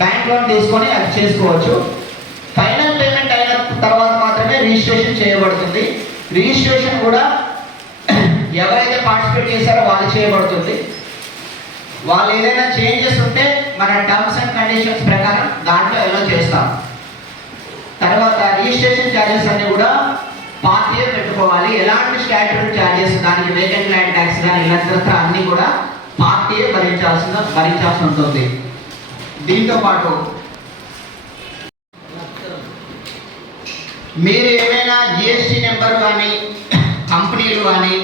Bank loan తీసుకొని అది చేసుకోవచ్చు. ఫైనల్ పేమెంట్ అయిన తర్వాత మాత్రమే రిజిస్ట్రేషన్ చేయబడుతుంది. రిజిస్ట్రేషన్ కూడా ఎవరైతే పార్టిసిపేట్ చేశారో వాళ్ళు చేయబడుతుంది. వాళ్ళు ఏదైనా చేంజెస్ ఉంటే మన టర్మ్స్ అండ్ కండిషన్స్ ప్రకారం దాంట్లో ఎలా చేస్తాం. తర్వాత రిజిస్ట్రేషన్ ఛార్జెస్ అన్ని కూడా పార్టీయే పెట్టుకోవాలి. ఎలాంటి స్టాట్యూటరీ ఛార్జెస్ దానికి వేకెంట్ ల్యాండ్ ట్యాక్స్ కానీ ఇలా అన్ని కూడా పార్టీయే భరించాల్సిన భరించాల్సి ఉంటుంది. దీంతో పాటు మీరు ఏమైనా జిఎస్టీ నెంబర్ కానీ కంపెనీలు కానీ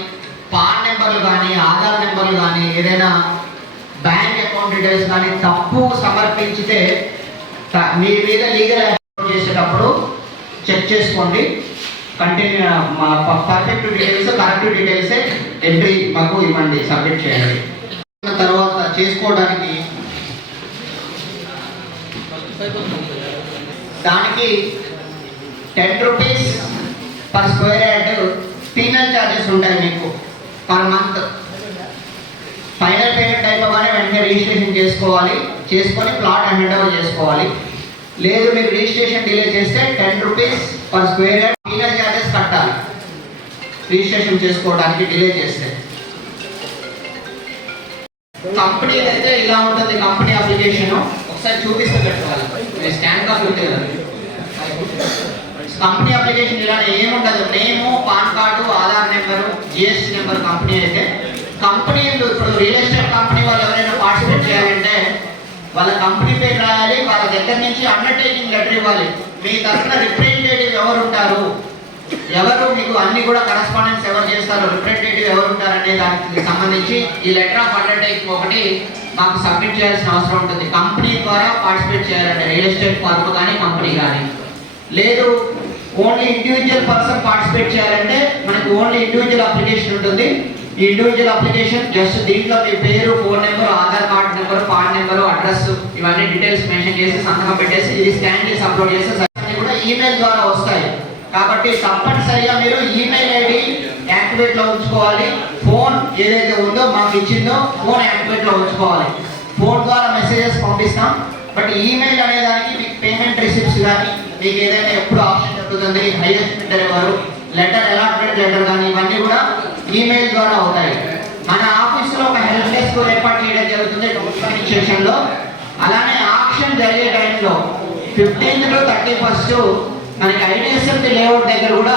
పాన్ నెంబర్లు కానీ ఆధార్ నెంబర్లు కానీ ఏదైనా బ్యాంక్ అకౌంట్ డీటెయిల్స్ కానీ తప్పు సమర్పించితే మీ మీద లీగల్ అకౌంట్ చేసేటప్పుడు చెక్ చేసుకోండి. Continue perfect details correct details entry మాకు ఇవ్వండి సబ్మిట్ చేయండి. తర్వాత చేసుకోవడానికి దానికి ten rupees per square yard penal charges ఉంటాయి మీకు పర్ మంత్. ఫైనల్ పేమెంట్ అయిపోగానే వెంటనే రిజిస్ట్రేషన్ చేసుకోవాలి. చేసుకొని ప్లాట్ హ్యాండ్ ఓవర్ చేసుకోవాలి. లేదు మీరు రిజిస్ట్రేషన్ డిలే చేస్తే ten rupees per square yard penal charges కట్టాలి. రిజిస్ట్రేషన్ చేసుకోవడానికి డిలే చేస్తే. కంపెనీ అయితే ఇలా ఉంటుంది కంపెనీ అప్లికేషన్. ఒకసారి చూపిస్తే పెట్టుకోవాలి మీరు స్కాన్ కాపీ ఉంటుంది కదా కంపెనీ అప్లికేషన్ ఇలా ఏముండదు. Name PAN card Aadhaar number GST number company అయితే కంపెనీలు ఇప్పుడు రియల్ ఎస్టేట్ కంపెనీ వాళ్ళు ఎవరైనా పార్టిసిపేట్ చేయాలంటే వాళ్ళ కంపెనీ పేరు రాయాలి వాళ్ళ దగ్గర నుంచి అండర్టేకింగ్ లెటర్ ఇవ్వాలి. మీ తరఫున రిప్రజెంటేటివ్ ఎవరు ఉంటారు? ఎవరు మీకు అన్ని కూడా కరస్పాండెన్స్ ఎవరు చేస్తారు రిప్రజెంటేటివ్ ఎవరు ఉంటారు అనే దానికి సంబంధించి ఈ లెటర్ ఆఫ్ అండర్టేకింగ్ ఒకటి మాకు సబ్మిట్ చేయాల్సిన అవసరం ఉంటుంది. కంపెనీ ద్వారా పార్టిసిపేట్ చేయాలంటే రియల్ ఎస్టేట్ ఫర్మ్ కానీ కంపెనీ కానీ. లేదు ఓన్లీ ఇండివిజువల్ పర్సన్ పార్టిసిపేట్ చేయాలంటే మనకు ఓన్లీ ఇండివిజువల్ అప్లికేషన్ ఉంటుంది. ఈ ఇండివిజువల్ అప్లికేషన్ జస్ట్ దీంట్లో మీ పేరు phone number Aadhaar card number PAN number address ఇవన్నీ డీటెయిల్స్ మెన్షన్ చేసి సంతకం పెట్టేసి ఇది స్కాన్ చేసి అప్లోడ్ చేస్తే కూడా ఈమెయిల్ ద్వారా వస్తాయి. కాబట్టి తప్పనిసరిగా మీరు ఈమెయిల్ ఐడి యాక్టివేట్లో ఉంచుకోవాలి. ఫోన్ ఏదైతే ఉందో మాకు ఇచ్చిందో ఫోన్ యాక్టివేట్లో ఉంచుకోవాలి. ఫోన్ ద్వారా మెసేజెస్ పంపిస్తాం. బట్ ఈమెయిల్ అనేదానికి మీకు పేమెంట్ రిసిప్ట్స్ కానీ మీకు ఏదైనా ఎప్పుడు ఆప్షన్ దొరుకుతుంది హైయెస్ట్ బిడ్డర్ వారు లెటర్ అలాట్మెంట్ లెటర్ కానీ ఇవన్నీ కూడా ఈమెయిల్ ద్వారా అవుతాయి. మన ఆఫీసులో ఒక హెల్ప్ డెస్క్ ఏర్పాటు చేయడం జరుగుతుంది అడ్మినిస్ట్రేషన్ అలానే ఆప్షన్ జరిగే టైంలో ఫిఫ్టీన్త్ టు థర్టీ ఫస్ట్ మనకి ఐడిఎస్ఎఫ్ లేఅవుట్ దగ్గర కూడా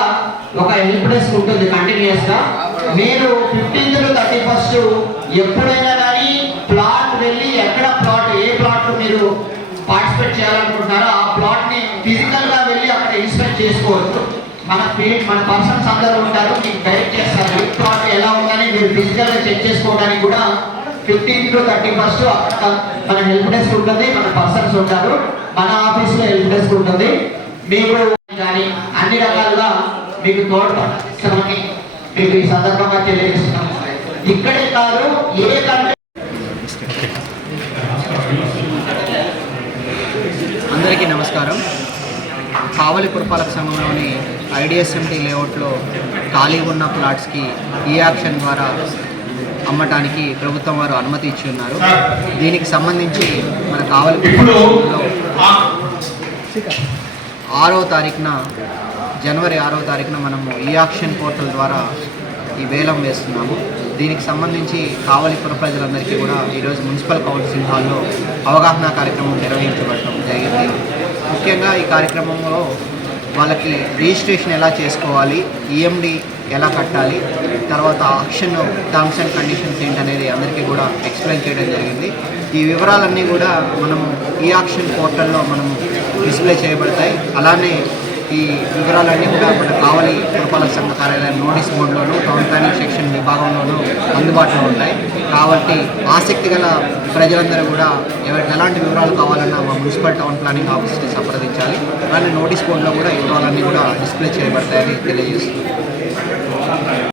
ఒక హెల్ప్ డెస్క్ ఉంటుంది కంటిన్యూస్గా. మీరు ఫిఫ్టీన్త్ టు థర్టీ ఫస్ట్ ఎప్పుడైనా కానీ ప్లాట్ వెళ్ళి ఎక్కడ ప్లాట్ ఏ ప్లాట్ మీరు పార్టిసిపేట్ చేయాలనుకుంటున్నారో ఆ ప్లాట్ని ఫిజికల్గా వెళ్ళి అక్కడ ఇన్స్పెక్ట్ చేసుకోవచ్చు. మన మన పర్సన్స్ అందరూ ఉంటారు మీకు డైరెక్ట్ చేస్తారు. ఏ ప్లాట్ ఎలా ఉందని మీరు ఫిజికల్గా చెక్ చేసుకోవడానికి కూడా ఫిఫ్టీన్ టు థర్టీ ఫస్ట్ అక్కడ మన హెల్ప్ డెస్క్ ఉంటుంది మన పర్సన్స్ ఉంటారు. మన ఆఫీస్లో హెల్ప్ డెస్క్ ఉంటుంది. మీకు కానీ అన్ని రకాలుగా మీకు తోడ్పడని మీకు ఈ సందర్భంగా తెలియజేస్తున్నాం. ఇక్కడే కాదు ఏ అందరికీ నమస్కారం. కావలి పురపాలక సంఘంలోని ఐడిఎస్ఎంటీ లేఅవుట్లో ఖాళీ ఉన్న ప్లాట్స్కి ఈ యాక్షన్ ద్వారా అమ్మటానికి ప్రభుత్వం వారు అనుమతి ఇచ్చి ఉన్నారు. దీనికి సంబంధించి మన కావలి పురపాలక సంఘంలో ఆరో తారీఖున జనవరి ఆరో తారీఖున మనము ఈ ఆక్షన్ పోర్టల్ ద్వారా ఈ వేలం వేస్తున్నాము. దీనికి సంబంధించి కావలి పుర ప్రజలందరికీ కూడా ఈరోజు మున్సిపల్ కౌన్సిల్ హాల్లో అవగాహన కార్యక్రమం నిర్వహించబడటం జరిగింది. ముఖ్యంగా ఈ కార్యక్రమంలో వాళ్ళకి రిజిస్ట్రేషన్ ఎలా చేసుకోవాలి ఈఎండి ఎలా కట్టాలి తర్వాత ఆక్షన్ టర్మ్స్ అండ్ కండిషన్స్ ఏంటనేది అందరికీ కూడా ఎక్స్ప్లెయిన్ చేయడం జరిగింది. ఈ వివరాలన్నీ కూడా మనము ఈ ఆక్షన్ పోర్టల్లో మనము డిస్ప్లే చేయబడతాయి. అలానే ఈ వివరాలన్నీ కూడా అప్పటి కావలి పురపాలక సంఘ కార్యాలయం నోటీస్ బోర్డులోను టౌన్ ప్లానింగ్ సెక్షన్ విభాగంలోనూ అందుబాటులో ఉంటాయి. కాబట్టి ఆసక్తి గల ప్రజలందరూ కూడా ఎవరికి ఎలాంటి వివరాలు కావాలన్నా మా మున్సిపల్ టౌన్ ప్లానింగ్ ఆఫీస్ని సంప్రదించాలి. అలానే నోటీస్ బోర్డులో కూడా వివరాలన్నీ కూడా డిస్ప్లే చేయబడతాయని తెలియజేస్తుంది